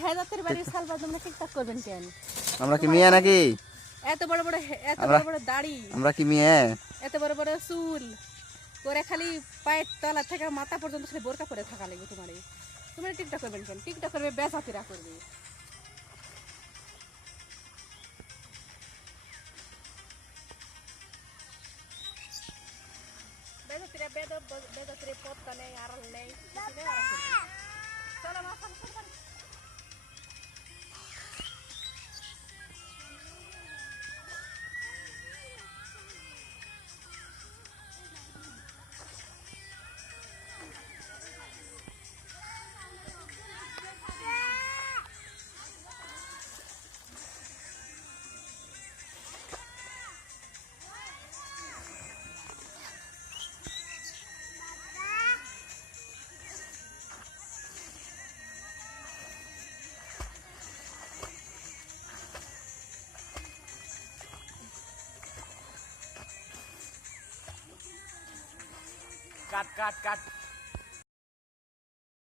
হ্যাঁ জাতের বাড়ির সালবা তোমরা টিকটক করবেন কেন? আমরা কি মিয়া নাকি? এত বড় বড় দাড়ি, আমরা কি মিয়া? এত বড় বড় চুল করে খালি পায়ের তলা থেকে মাথা পর্যন্ত খালি বোরকা পরে থাকা লাগবে তোমার। তোমরা টিকটক করবেন কেন? টিকটক করবে বেজাতিরা করবে। বেজাতিরা পত্তা নেই, আড়াল নেই, চলো মা ফাংশন। কাট